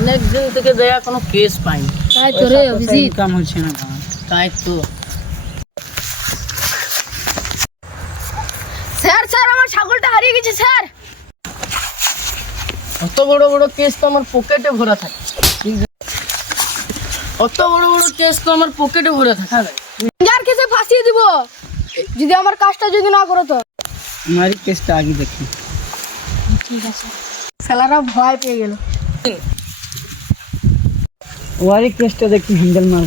অনেক দিন থেকে দেয়া কোনো কেস পাইনি। তাই তো রে অভিজিৎ, ইনকাম হচ্ছে না। তাই তো। স্যার স্যার আমার ছাগলটা হারিয়ে গেছে স্যার। অত বড় বড় কেস তো আমার পকেটে ভরা থাকে। অত বড় বড় কেস তো আমার পকেটে ভরা থাকে। যার কেসে ফাঁসিয়ে দিব যদি আমার কাজটা যদি না করো তো। हमारी केसটা আগে দেখি। ঠিক আছে। শালারা ভয় পেয়ে গেল। हमारी केसটা দেখি হ্যান্ডেল মার।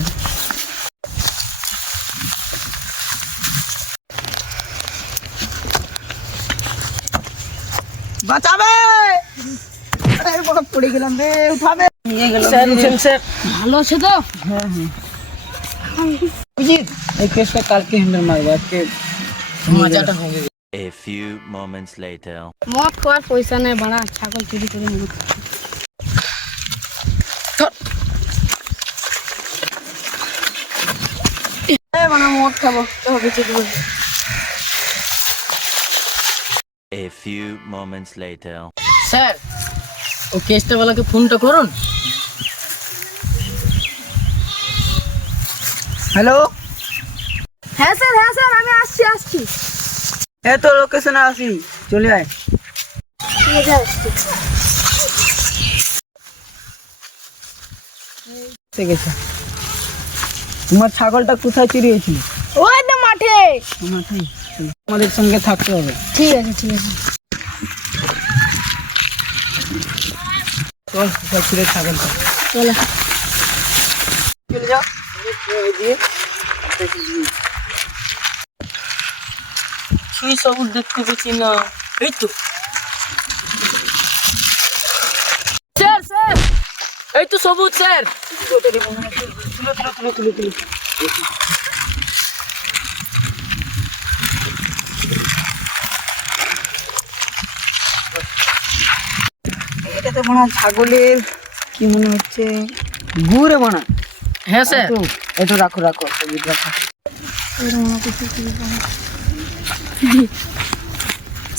বাঁচাবে। আরে বড় পড়ে গেলাম রে, উঠাবে। নিয়ে গেল স্যার উঠেন স্যার। ভালো আছে তো? হ্যাঁ হ্যাঁ। অভিজিৎ এই কেসটা কালকে হ্যান্ডেল মারবো, আজকে মজাটা হবে। A few moments later. মদ খাওয়ার পয়সা নেই বাড়া, ছাগল চুরি করে মদ। মানে মদ খাবো তো অভিজিৎ বলছে। A few moments later. Sir ও কেসটা বেলাকে ফোনটা করুন। হ্যালো, হ্যাঁ স্যার আমি আসছি। এই তো লোকেশনে আসি, চলে আয়। ঠিক আছে। ঠিক আছে। তোমার ছাগলটা কোথায় চুরি হয়েছিল? ওই তো মাঠে। মাঠেই। আমাদের সঙ্গে থাকতে হবে। ঠিক আছে। চল কোথায় ছিল ছাগলটা। চলো। চলে যাও। সেই সবুজ দেখতে পেয়েছি না। এই তো স্যার এই তো সবুজ স্যার। তুলে। এটা তো মনে হয় ছাগলের, কি মনে হচ্ছে গুড়ে মনে হয়। হ্যাঁ স্যার। এটা রাখো রাখো।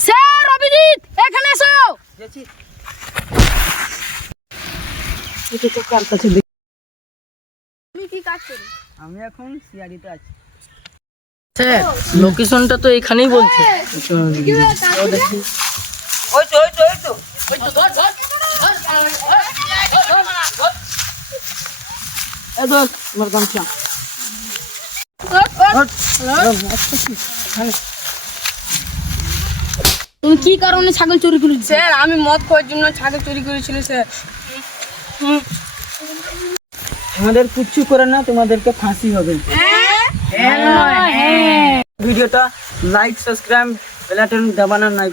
স্যার অভিজিৎ এখানে এসো। এটা তো কার কাছে দেখি। তুমি কি কাজ করো? আমি এখন সিআরিতে আছি। স্যার লোকেশনটা তো এখানেই বলছে। ও দেখি। ওই তো ধর। এই ধর আমার গামছা। তুমি কি কারণে ছাগল চুরি করেছো? স্যার আমি মদ খাওয়ার জন্য ছাগল চুরি করেছিল স্যার। আমাদের কিচ্ছু করে না, তোমাদেরকে ফাঁসি হবে। ভিডিওটা লাইক সাবস্ক্রাইব বেল আইকন দাবানো নাই।